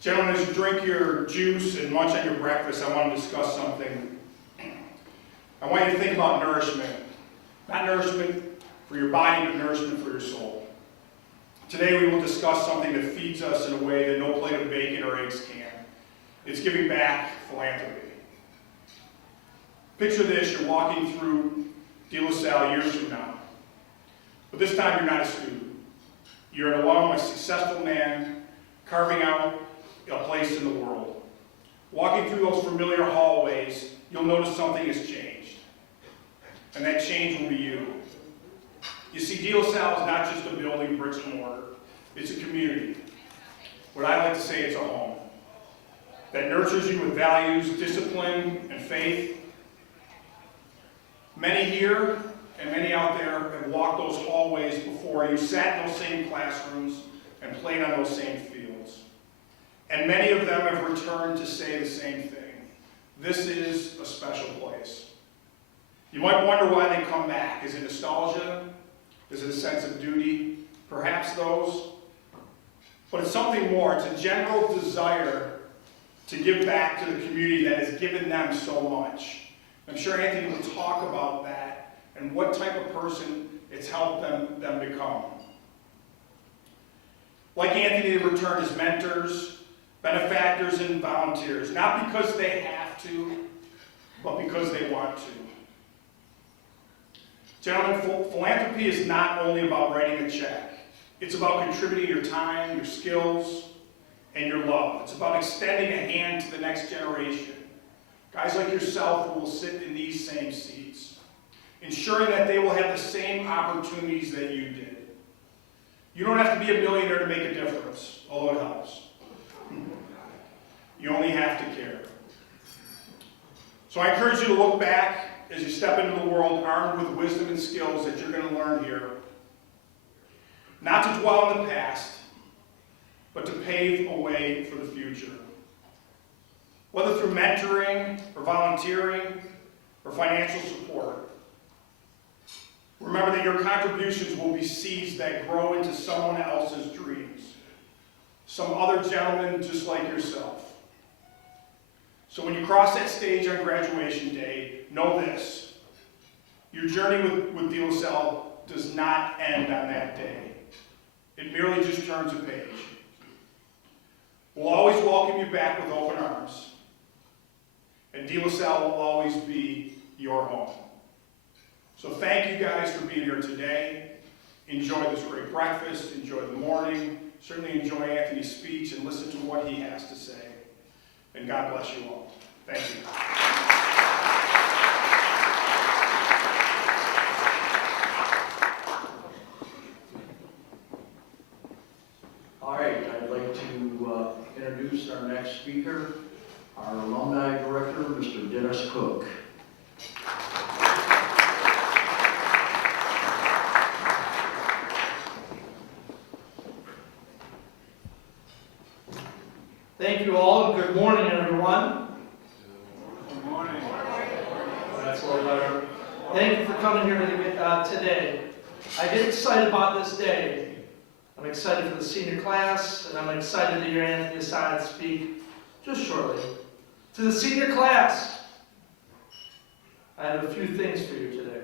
Gentlemen, as you drink your juice and munch on your breakfast, I want to discuss something. I want you to think about nourishment. Not nourishment for your body, but nourishment for your soul. Today we will discuss something that feeds us in a way that no plate of bacon or eggs can. It's giving back philanthropy. Picture this, you're walking through DLS Class years from now. But this time you're not a student. You're alone, a successful man, carving out a place in the world. Walking through those familiar hallways, you'll notice something has changed. And that change will be you. You see, DLS Class is not just a building, bricks and mortar. It's a community. What I like to say, it's a home that nurtures you with values, discipline, and faith. Many here and many out there have walked those hallways before you, sat in those same classrooms, and played on those same fields. And many of them have returned to say the same thing. This is a special place. You might wonder why they come back. Is it nostalgia? Is it a sense of duty? Perhaps those. But it's something more. It's a general desire to give back to the community that has given them so much. I'm sure Anthony will talk about that and what type of person it's helped them become. Like Anthony, they return as mentors, benefactors, and volunteers, not because they have to, but because they want to. Gentlemen, philanthropy is not only about writing a check. It's about contributing your time, your skills, and your love. It's about extending a hand to the next generation. Guys like yourself who will sit in these same seats, ensuring that they will have the same opportunities that you did. You don't have to be a millionaire to make a difference, although it helps. You only have to care. So I encourage you to look back as you step into the world armed with wisdom and skills that you're going to learn here. Not to dwell in the past, but to pave a way for the future. Whether through mentoring, or volunteering, or financial support. Remember that your contributions will be seeds that grow into someone else's dreams. Some other gentleman just like yourself. So when you cross that stage on graduation day, know this. Your journey with DLS Class does not end on that day. It merely just turns a page. We'll always welcome you back with open arms. And DLS Class will always be your home. So thank you guys for being here today. Enjoy this great breakfast. Enjoy the morning. Certainly enjoy Anthony's speech and listen to what he has to say. And God bless you all. Thank you. All right, I'd like to introduce our next speaker, our Alumni Director, Mr. Dennis Koch. Thank you all, and good morning, everyone. Good morning. That's a little better. Thank you for coming here today. I get excited about this day. I'm excited for the senior class, and I'm excited to hear Anthony Assad speak just shortly. To the senior class, I have a few things for you today.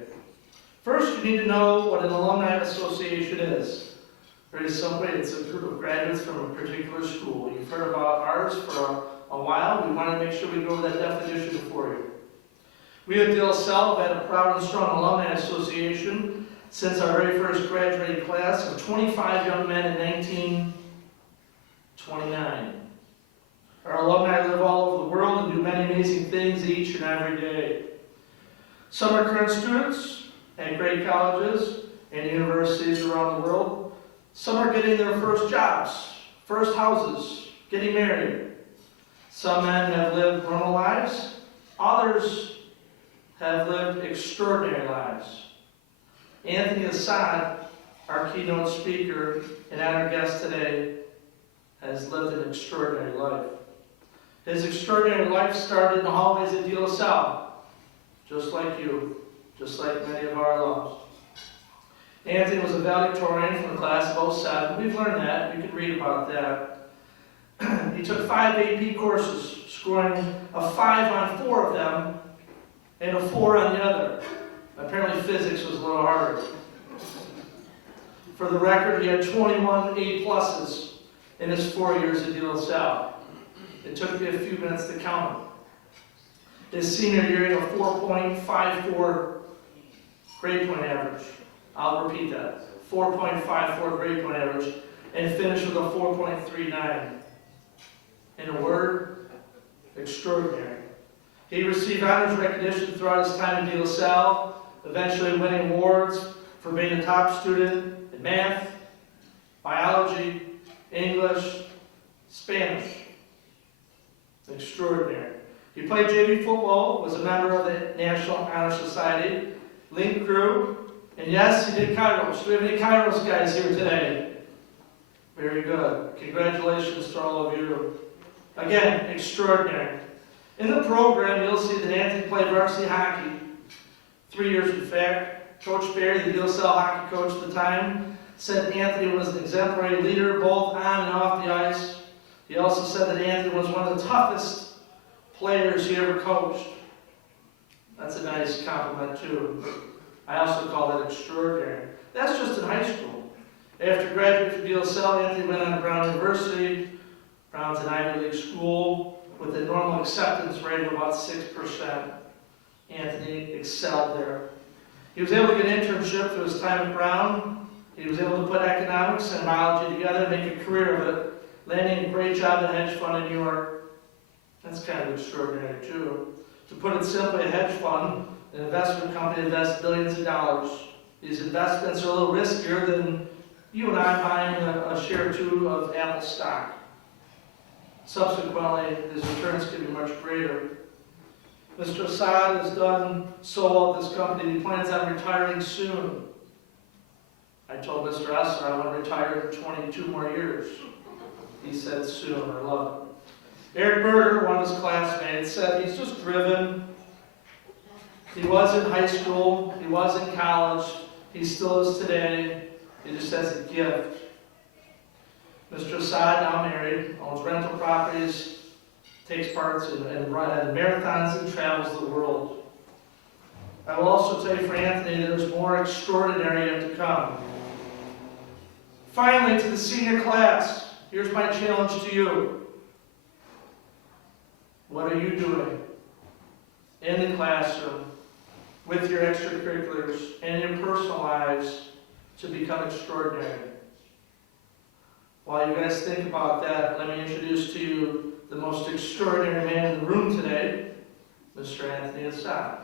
First, you need to know what an alumni association is. Very simply, it's a group of graduates from a particular school. You've heard about ours for a while. We want to make sure we go over that definition for you. We at DLS Class have had a proud and strong alumni association since our very first graduating class of 25 young men in 1929. Our alumni live all over the world and do many amazing things each and every day. Some are current students at great colleges and universities around the world. Some are getting their first jobs, first houses, getting married. Some men have lived normal lives. Others have lived extraordinary lives. Anthony Assad, our keynote speaker and honored guest today, has lived an extraordinary life. His extraordinary life started in the hallways at DLS Class, just like you, just like many of our alums. Anthony was a valedictorian from the class of '07. We've learned that. You can read about that. He took 5 AP courses, scoring a 5 on 4 of them and a 4 on the other. Apparently physics was a little harder. For the record, he had 21 A+ in his 4 years at DLS. It took me a few minutes to count them. His senior year, he had a 4.54 grade point average. I'll repeat that. 4.54 grade point average, and finished with a 4.39. In a word, extraordinary. He received honors recognition throughout his time in DLS, eventually winning awards for being a top student in math, biology, English, Spanish. Extraordinary. He played JV football, was a member of the National Honor Society, Link Crew, and yes, he did Kairos. Do we have any Kairos guys here today? Very good. Congratulations to all of you. Again, extraordinary. In the program, you'll see that Anthony played varsity hockey. 3 years, in fact. Coach Barry, the DLS hockey coach at the time, said Anthony was an exemplary leader both on and off the ice. He also said that Anthony was one of the toughest players he ever coached. That's a nice compliment, too. I also call that extraordinary. That's just in high school. After graduating from DLS, Anthony went on to Brown University. Brown's an Ivy League school with a normal acceptance rate of about 6%. Anthony excelled there. He was able to get an internship through his time at Brown. He was able to put economics and biology together and make a career of it, landing a great job at a hedge fund in New York. That's kind of extraordinary, too. To put it simply, a hedge fund, an investment company, invests billions of dollars. These investments are a little riskier than you and I buying a share or two of Apple stock. Subsequently, his returns can be much greater. Mr. Assad has done so well at this company, he plans on retiring soon. I told Mr. Assad I want to retire in 22 more years. He said soon. I love it. Eric Berger, one of his classmates, said he's just driven. He was in high school, he was in college, he still is today. He just has a gift. Mr. Assad, now married, owns rental properties, takes part in marathons and travels the world. I will also tell you for Anthony, there's more extraordinary yet to come. Finally, to the senior class, here's my challenge to you. What are you doing in the classroom, with your extracurriculars, and in your personal lives to become extraordinary? While you guys think about that, let me introduce to you the most extraordinary man in the room today, Mr. Anthony Assad.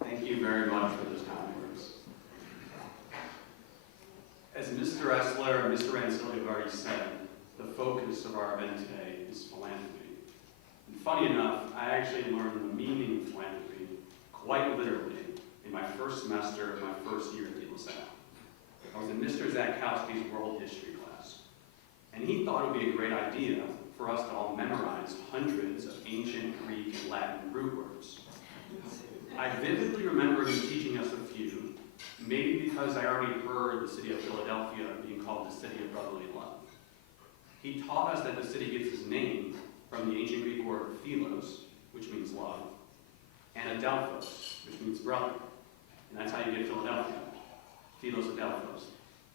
Thank you very much for those kind words. As Mr. Essler and Mr. Rancilio have already said, the focus of our event today is philanthropy. And funny enough, I actually learned the meaning of philanthropy quite literally in my first semester of my first year at DLS. I was in Mr. Zakowski's world history class, and he thought it would be a great idea for us to all memorize hundreds of ancient Greek and Latin root words. I vividly remember him teaching us a few, maybe because I already heard the city of Philadelphia being called the city of brotherly love. He taught us that the city gets its name from the ancient Greek word philos, which means love, and adelphos, which means brother. And that's how you get Philadelphia. Philos adelphos,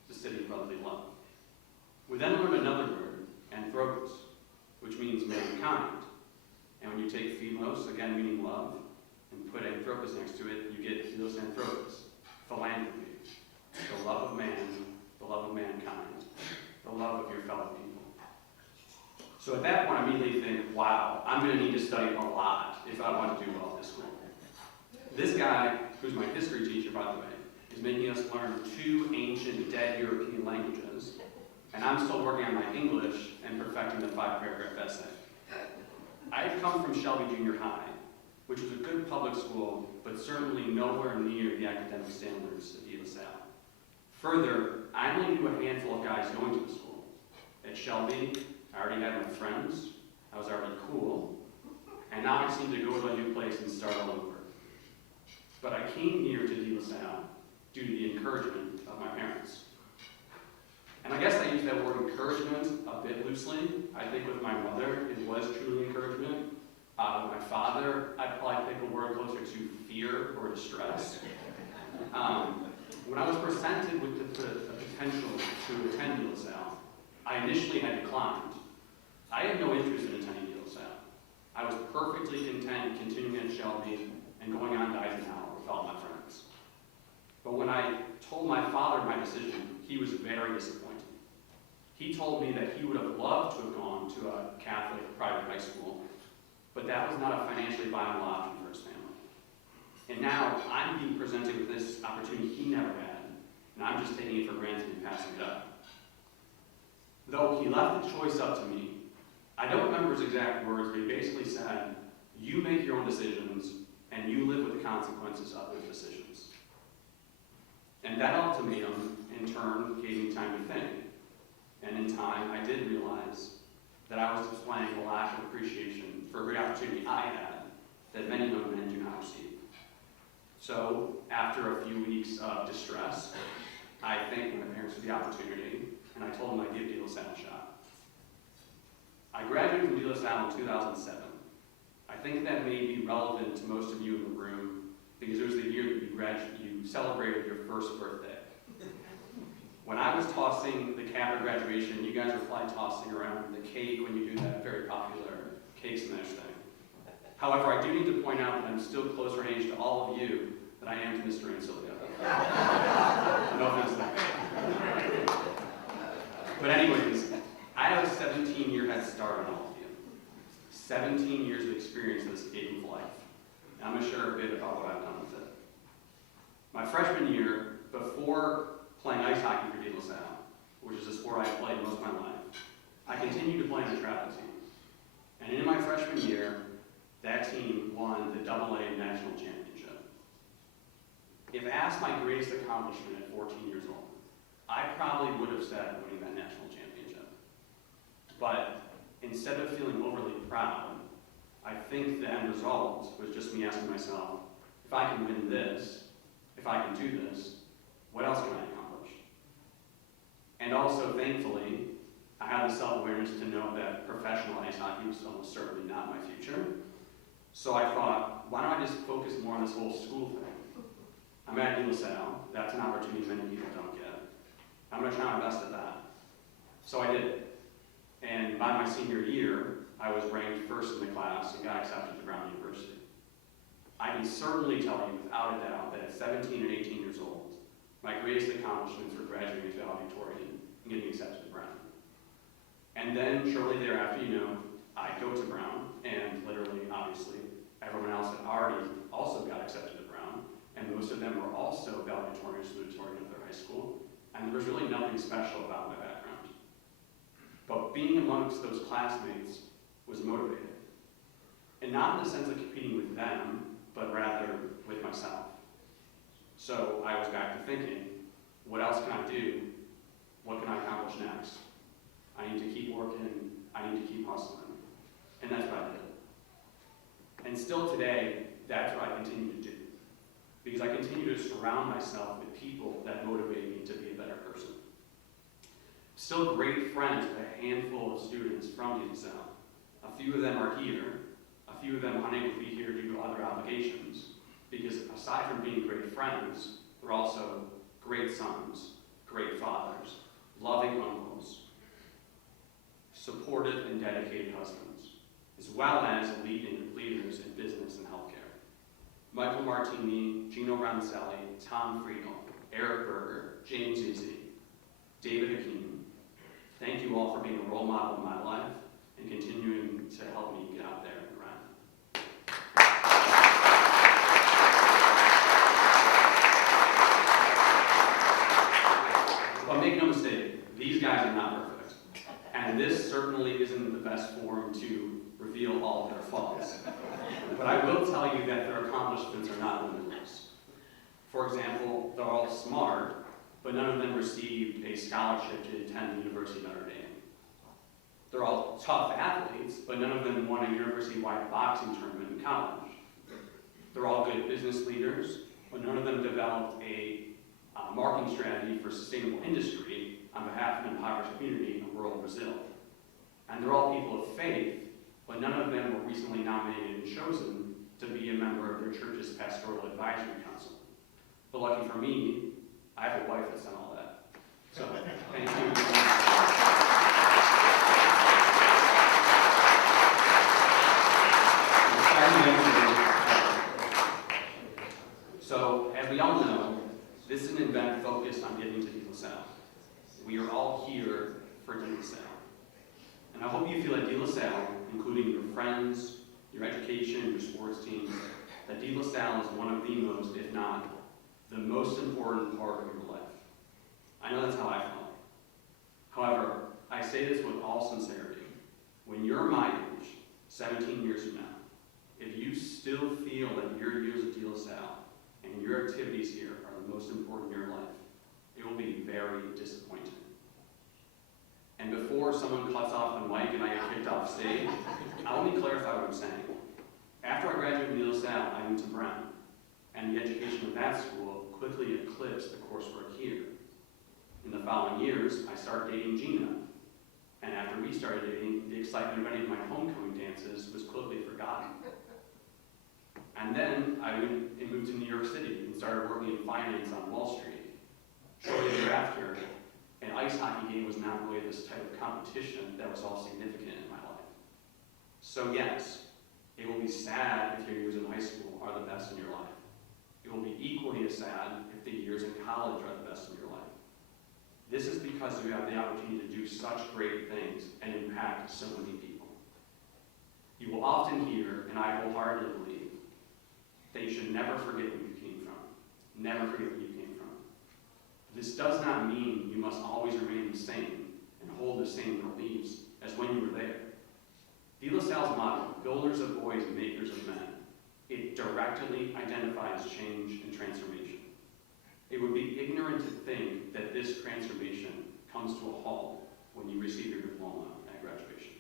the city of brotherly love. We then learned another word, anthropos, which means mankind. And when you take philos, again meaning love, and put anthropos next to it, you get philos anthropos, philanthropy, the love of man, the love of mankind, the love of your fellow people. So at that point, I immediately think, wow, I'm going to need to study a lot if I want to do well at this school. This guy, who's my history teacher, by the way, is making us learn 2 ancient dead European languages, and I'm still working on my English and perfecting the 5-paragraph essay. I had come from Shelby Junior High, which was a good public school, but certainly nowhere near the academic standards of DLS. Further, I only knew a handful of guys going to the school. At Shelby, I already had my friends, I was already cool, and now I seemed to go to a new place and start all over. But I came here to DLS due to the encouragement of my parents. And I guess I use that word encouragement a bit loosely. I think with my mother, it was truly encouragement. With my father, I'd probably pick a word closer to fear or distress. When I was presented with the potential to attend DLS, I initially had declined. I had no interest in attending DLS. I was perfectly content continuing at Shelby and going on to Eisenhower with all my friends. But when I told my father my decision, he was very disappointed. He told me that he would have loved to have gone to a Catholic private high school, but that was not a financially viable option for his family. And now I'm being presented with this opportunity he never had, and I'm just taking it for granted and passing it up. Though he left the choice up to me, I don't remember his exact words, but he basically said, you make your own decisions, and you live with the consequences of those decisions. And that ultimatum, in turn, gave me time to think. And in time, I did realize that I was displaying a lack of appreciation for a great opportunity I had that many young men do not receive. So, after a few weeks of distress, I thanked my parents for the opportunity, and I told them I'd give DLS a shot. I graduated from DLS in 2007. I think that may be relevant to most of you in the room because it was the year that you celebrated your first birthday. When I was tossing the cap at graduation, you guys were probably tossing around the cake when you do that very popular cake smash thing. However, I do need to point out that I'm still closer in age to all of you than I am to Mr. Rancilio. No offense there. But anyways, I have a 17-year head start on all of you. 17 years of experience in this game of life. And I'm going to share a bit about what I've done with it. My freshman year, before playing ice hockey for DLS, which is a sport I've played most of my life, I continued to play on the travel team. And in my freshman year, that team won the AA National Championship. If asked my greatest accomplishment at 14 years old, I probably would have said winning that national championship. But instead of feeling overly proud, I think the end result was just me asking myself, if I can win this, if I can do this, what else can I accomplish? And also, thankfully, I had the self-awareness to know that professional ice hockey was almost certainly not my future. So I thought, why don't I just focus more on this whole school thing? I'm at DLS, that's an opportunity many people don't get. I'm going to try my best at that. So I did. And by my senior year, I was ranked first in the class and got accepted to Brown University. I can certainly tell you without a doubt that at 17 and 18 years old, my greatest accomplishments were graduating to valedictorian and getting accepted to Brown. And then shortly thereafter, I go to Brown, and literally, obviously, everyone else had already also got accepted to Brown, and most of them were also valedictorian or salutatorian of their high school, and there was really nothing special about my background. But being amongst those classmates was motivating. And not in the sense of competing with them, but rather with myself. So I was back to thinking, what else can I do? What can I accomplish next? I need to keep working, I need to keep hustling. And that's what I did. And still today, that's what I continue to do. Because I continue to surround myself with people that motivate me to be a better person. Still great friends with a handful of students from DLS. A few of them are here, a few of them unable to be here due to other obligations, because aside from being great friends, they're also great sons, great fathers, loving uncles, supportive and dedicated husbands, as well as leaders in business and healthcare. Michael Martini, Gino Rancilio, Tom Friedel, Eric Berger, James Izzy, David Hakeem. Thank you all for being a role model in my life and continuing to help me get out there and grind. But make no mistake, these guys are not perfect. And this certainly isn't the best forum to reveal all of their faults. But I will tell you that their accomplishments are not limitless. For example, they're all smart, but none of them received a scholarship to attend the University of Notre Dame. tough athletes, but none of them won a university-wide boxing tournament in college. They're all good business leaders, but none of them developed a marketing strategy for sustainable industry on behalf of an impoverished community in rural Brazil. And they're all people of faith, but none of them were recently nominated and chosen to be a member of their church's pastoral advisory council. But lucky for me, I have a wife that's done all that. So, thank you. So, as we all know, this is an event focused on getting to DLSL. We are all here for DLSL. And I hope you feel at DLSL, including your friends, your education, your sports teams, that DLSL is one of the most, if not the most important part of your life. I know that's how I feel. However, I say this with all sincerity. When you're my age, 17 years from now, if you still feel that your years at DLSL and your activities here are the most important in your life, it will be very disappointing. And before someone cuts off the mic and I get kicked off stage, I'll let me clarify what I'm saying. After I graduated from DLSL, I went to Brown, and the education of that school quickly eclipsed the coursework here. In the following years, I started dating Gina, and after we started dating, the excitement of any of my homecoming dances was quickly forgotten. And then I went and moved to New York City and started working in finance on Wall Street. Shortly thereafter, an ice hockey game was not really this type of competition that was all significant in my life. So yes, it will be sad if your years in high school are the best in your life. It will be equally as sad if the years in college are the best in your life. This is because you have the opportunity to do such great things and impact so many people. You will often hear, and I wholeheartedly believe, that you should never forget where you came from. Never forget where you came from. This does not mean you must always remain the same and hold the same beliefs as when you were there. DLSL's motto, builders of boys, makers of men, it directly identifies change and transformation. It would be ignorant to think that this transformation comes to a halt when you receive your diploma at graduation.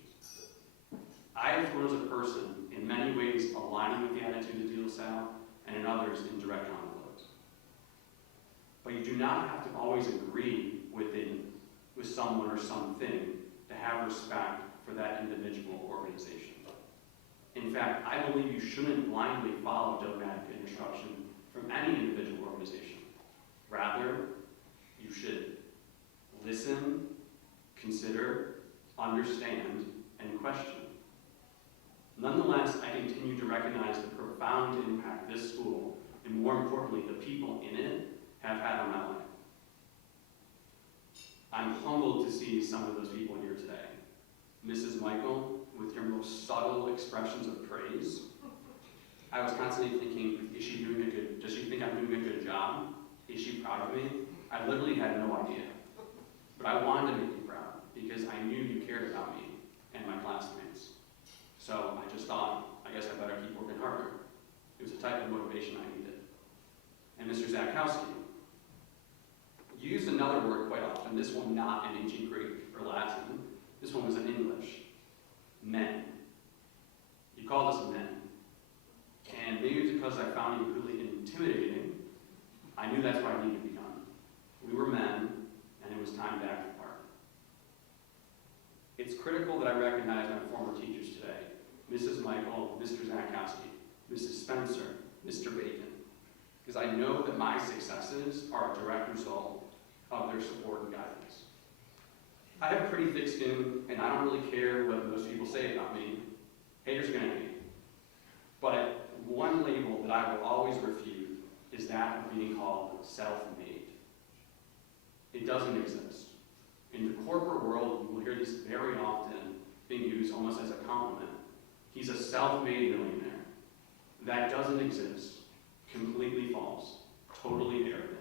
I have grown as a person, in many ways aligning with the attitude of DLSL, and in others in direct conflict. But you do not have to always agree with someone or something to have respect for that individual organization. In fact, I believe you shouldn't blindly follow dogmatic instruction from any individual organization. Rather, you should listen, consider, understand, and question. Nonetheless, I continue to recognize the profound impact this school, and more importantly, the people in it, have had on my life. I'm humbled to see some of those people here today. Mrs. Michael, with your most subtle expressions of praise. I was constantly thinking, does she think I'm doing a good job? Is she proud of me? I literally had no idea. But I wanted to make you proud, because I knew you cared about me and my classmates. So I just thought, I guess I better keep working harder. It was the type of motivation I needed. And Mr. Zakowski, you used another word quite often, this one not in ancient Greek or Latin. This one was in English. Men. You called us men. And maybe it's because I found you really intimidating. I knew that's what I needed to be done. We were men, and it was time to act apart. It's critical that I recognize my former teachers today, Mrs. Michael, Mr. Zakowski, Mrs. Spencer, Mr. Bacon, because I know that my successes are a direct result of their support and guidance. I have pretty thick skin, and I don't really care what most people say about me. Haters are gonna hate. But one label that I will always refute is that of being called self-made. It doesn't exist. In the corporate world, you will hear this very often being used almost as a compliment. He's a self-made millionaire. That doesn't exist. Completely false. Totally arrogant.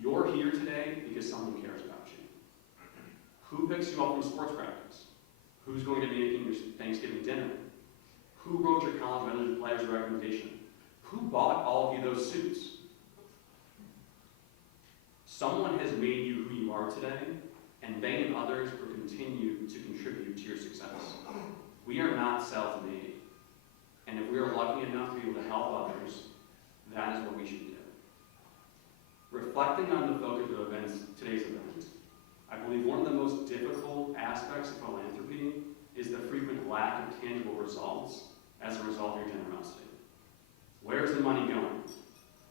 You're here today because someone cares about you. Who picks you up from sports practice? Who's going to be making your Thanksgiving dinner? Who wrote your college player's recommendation? Who bought all of you those suits? Someone has made you who you are today, and they and others will continue to contribute to your success. most difficult aspects of philanthropy is the frequent lack of tangible results as a result of your generosity. Where's the money going?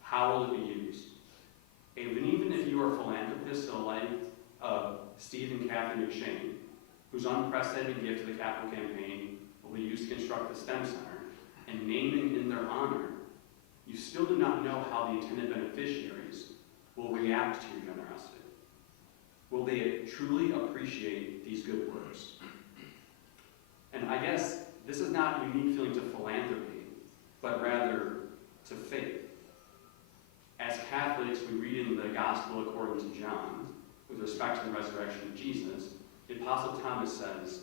How will it be used? And even if you are a philanthropist to the like of Steve and Kathy McShane, whose unprecedented gift to the capital campaign will be used to construct the STEM Center, and naming in their honor, you still do not know how the intended beneficiaries will react to your generosity. Will they truly appreciate these good works? And I guess this is not a unique feeling to philanthropy, but rather to faith. As Catholics, we read in the Gospel according to John, with respect to the resurrection of Jesus, the Apostle Thomas says,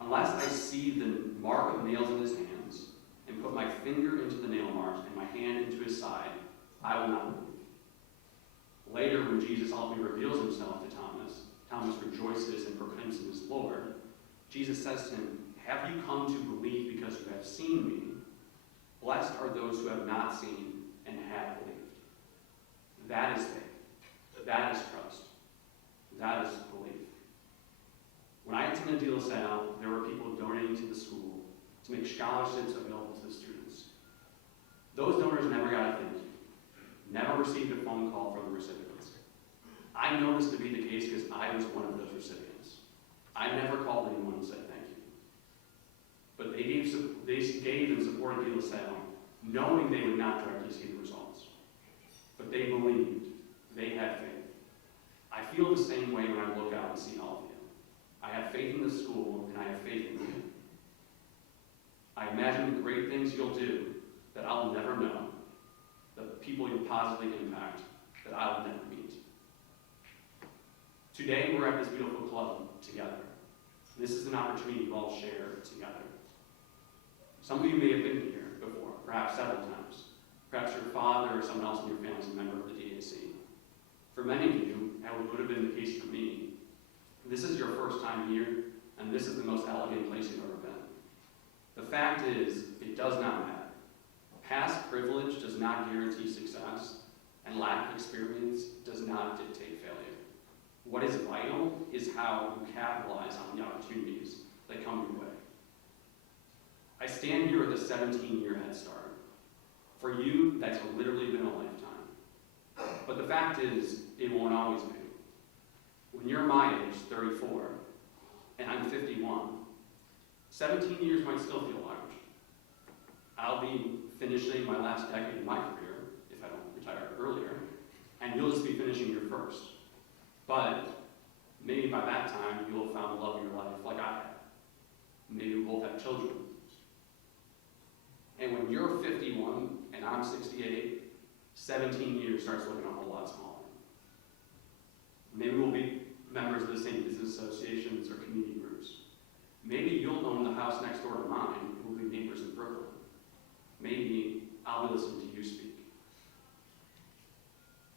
"Unless I see the mark of nails in his hands, and put my finger into the nail marks and my hand into his side, I will not believe." Later, when Jesus ultimately reveals himself to Thomas, Thomas rejoices and proclaims him as Lord. Jesus says to him, "Have you come to believe because you have seen me? Blessed are those who have not seen and have believed." That is faith. That is trust. That is belief. When I attended De La Salle, there were people donating to the school to make scholarships available to the students. Those donors never got a thank you, never received a phone call from the recipients. I know this to be the case because I was one of those recipients. I never called anyone and said thank you. But they gave and supported De La Salle, knowing they would not directly see the results. But they believed. They had faith. I feel the same way when I look out and see all of you. I have faith in the school, and I have faith in you. I imagine the great things you'll do that I'll never know, the people you'll positively impact that I'll never meet. Today, we're at this beautiful club together. This is an opportunity you all share together. Some of you may have been here before, perhaps several times. Perhaps your father or someone else in your family is a member of the DAC. For many of you, that would have been the case for me. This is your first time here, and this is the most elegant place you've ever been. The fact is, it does not matter. Past privilege does not guarantee success, and lack of experience does not dictate failure. What is vital is how you capitalize on the opportunities that come your way. I stand here with a 17-year head start. For you, that's literally been a lifetime. But the fact is, it won't always be. When you're my age, 34, and I'm 51, 17 years might still feel large. I'll be finishing my last decade of my career, if I don't retire earlier, and you'll just be finishing your first. But maybe by that time, you'll have found the love of your life like I have. Maybe we'll both have children. And when you're 51 and I'm 68, 17 years starts looking a whole lot smaller. Maybe we'll be members of the same business associations or community groups. Maybe you'll own the house next door to mine and we'll be neighbors in Brooklyn. Maybe I'll be listening to you speak.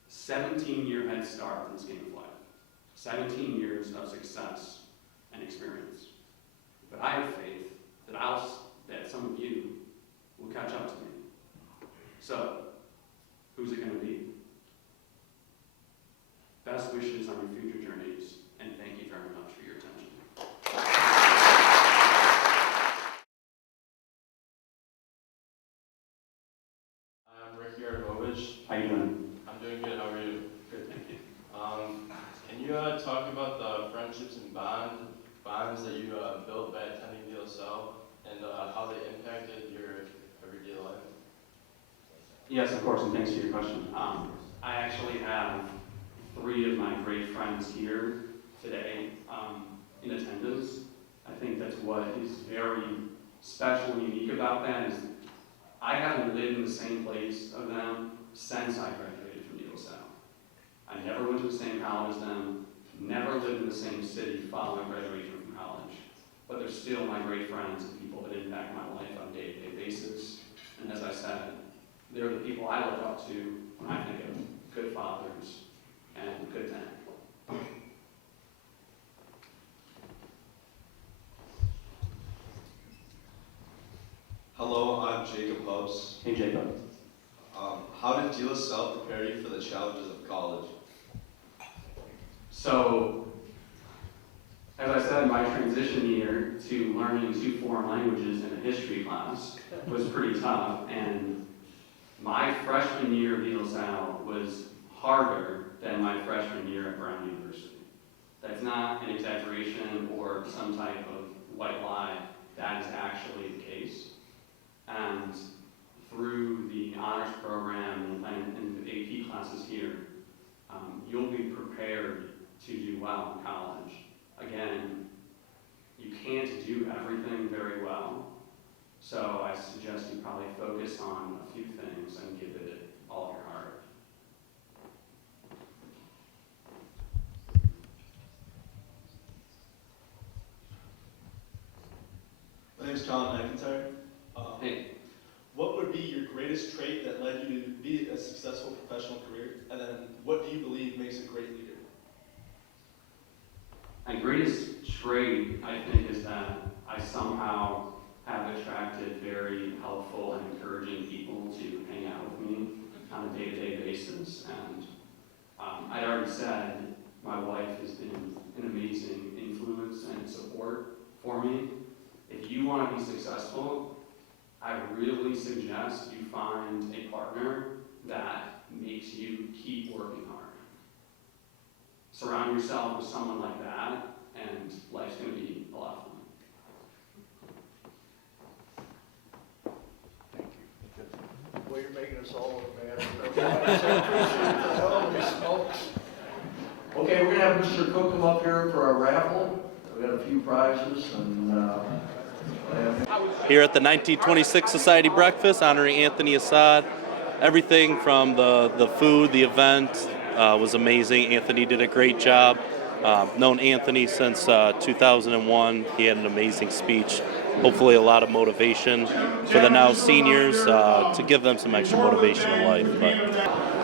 17-year head start in this game of life. 17 years of success and experience. But I have faith that some of you will catch up to me. So, who's it going to be? Best wishes on your future journeys, and thank you very much for your attention. I'm Rick Yardovich. How you doing? I'm doing good. How are you? Good, thank you. Can you talk about the friendships and bonds that you built by attending DLSL and how they impacted your everyday life? Yes, of course, and thanks for your question. I actually have 3 of my great friends here today in attendance. I think that's what is very special and unique about that is I haven't lived in the same place of them since I graduated from DLSL. I never went to the same college as them, never lived in the same city following graduation from college, but they're still my great friends and people that impact my life on a day-to-day basis. And as I said, they're the people I look up to when I think of good fathers and good men. Hello, I'm Jacob Hubs. Hey, Jacob. How did DLSL prepare you for the challenges of college? So, As I said, my transition year to learning 2 foreign languages in a history class was pretty tough, and my freshman year of DLS was harder than my freshman year at Brown University. That's not an exaggeration or some type of white lie. That is actually the case. And through the honors program and the AP classes here, you'll be prepared to do well in college. Again, you can't do everything very well, so I suggest you probably focus on a few things and give it all of your heart. My name's Colin McIntyre. Hey. What would be your greatest trait that led you to be a successful professional career? And then what do you believe makes a great leader? My greatest trait, I think, is that I somehow have attracted very helpful and encouraging people to hang out with me on a day-to-day basis. And I'd already said my wife has been an amazing influence and support for me. If you want to be successful, I really suggest you find a partner that makes you keep working hard. Surround yourself with someone like that, and life's going to be a lot of fun. Well, you're making us all look bad. Holy smokes. Okay, we're gonna have Mr. Cook come up here for our raffle. We got a few prizes and Here at the 1926 Society Breakfast honoring Anthony Assad. Everything from the food, the event was amazing. Anthony did a great job. Known Anthony since 2001. He had an amazing speech. Hopefully a lot of motivation for the now seniors to give them some extra motivation in life. But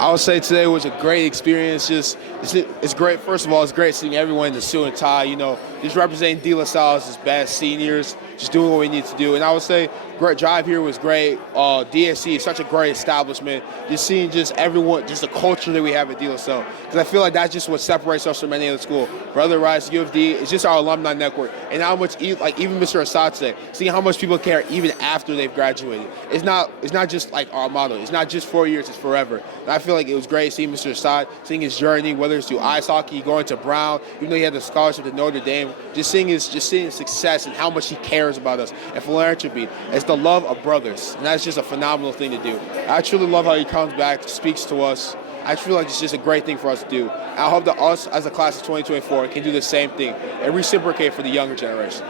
I would say today was a great experience. It's great. First of all, it's great seeing everyone in the suit and tie. You know, just representing De La Salle's as best seniors, just doing what we need to do. And I would say, great drive here was great. DSC is such a great establishment. Just seeing just everyone, just the culture that we have at De La Salle. Because I feel like that's just what separates us from any other school. Brother Rice, U of D, it's just our alumni network. And how much, like even Mr. Assad said, seeing how much people care even after they've graduated. It's not just like our motto. It's not just 4 years, it's forever. And I feel like it was great seeing Mr. Assad, seeing his journey, whether it's through ice hockey, going to Brown, even though he had the scholarship to Notre Dame, just seeing his success and how much he cares about us. And philanthropy, it's the love of brothers. And that's just a phenomenal thing to do. I truly love how he comes back, speaks to us. I feel like it's just a great thing for us to do. I hope that us, as a class of 2024, can do the same thing and reciprocate for the younger generation.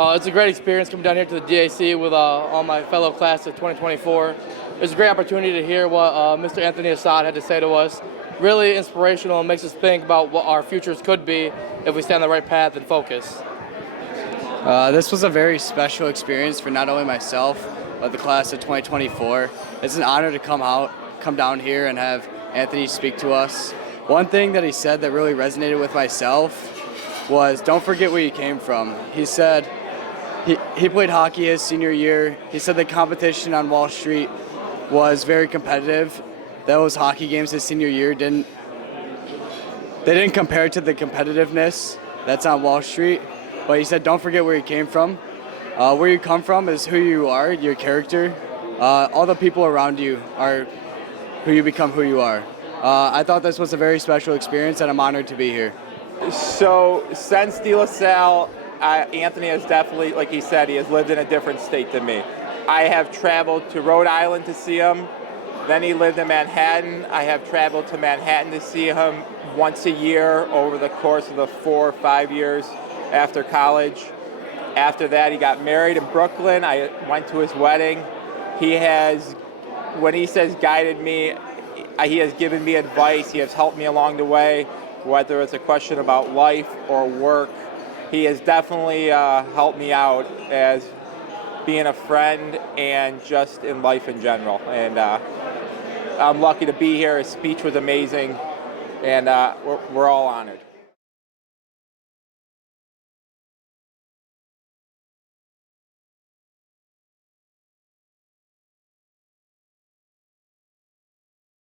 It's a great experience coming down here to the DAC with all my fellow class of 2024. It was a great opportunity to hear what Mr. Anthony Assad had to say to us. Really inspirational and makes us think about what our futures could be if we stay on the right path and focus. This was a very special experience for not only myself, but the class of 2024. It's an honor to come down here and have Anthony speak to us. One thing that he said that really resonated with myself was, don't forget where you came from. He said he played hockey his senior year. He said the competition on Wall Street was very competitive. Those hockey games his senior year didn't compare to the competitiveness that's on Wall Street. But he said, don't forget where you came from. Where you come from is who you are, your character. All the people around you are who you become, who you are. I thought this was a very special experience, and I'm honored to be here. So since De La Salle, Anthony has definitely, like he said, he has lived in a different state than me. I have traveled to Rhode Island to see him. Then he lived in Manhattan. I have traveled to Manhattan to see him once a year over the course of the 4 or 5 years after college. After that, he got married in Brooklyn. I went to his wedding. He has, when he says guided me, he has given me advice. He has helped me along the way, whether it's a question about life or work. He has definitely helped me out as being a friend and just in life in general. And I'm lucky to be here. His speech was amazing, and we're all honored.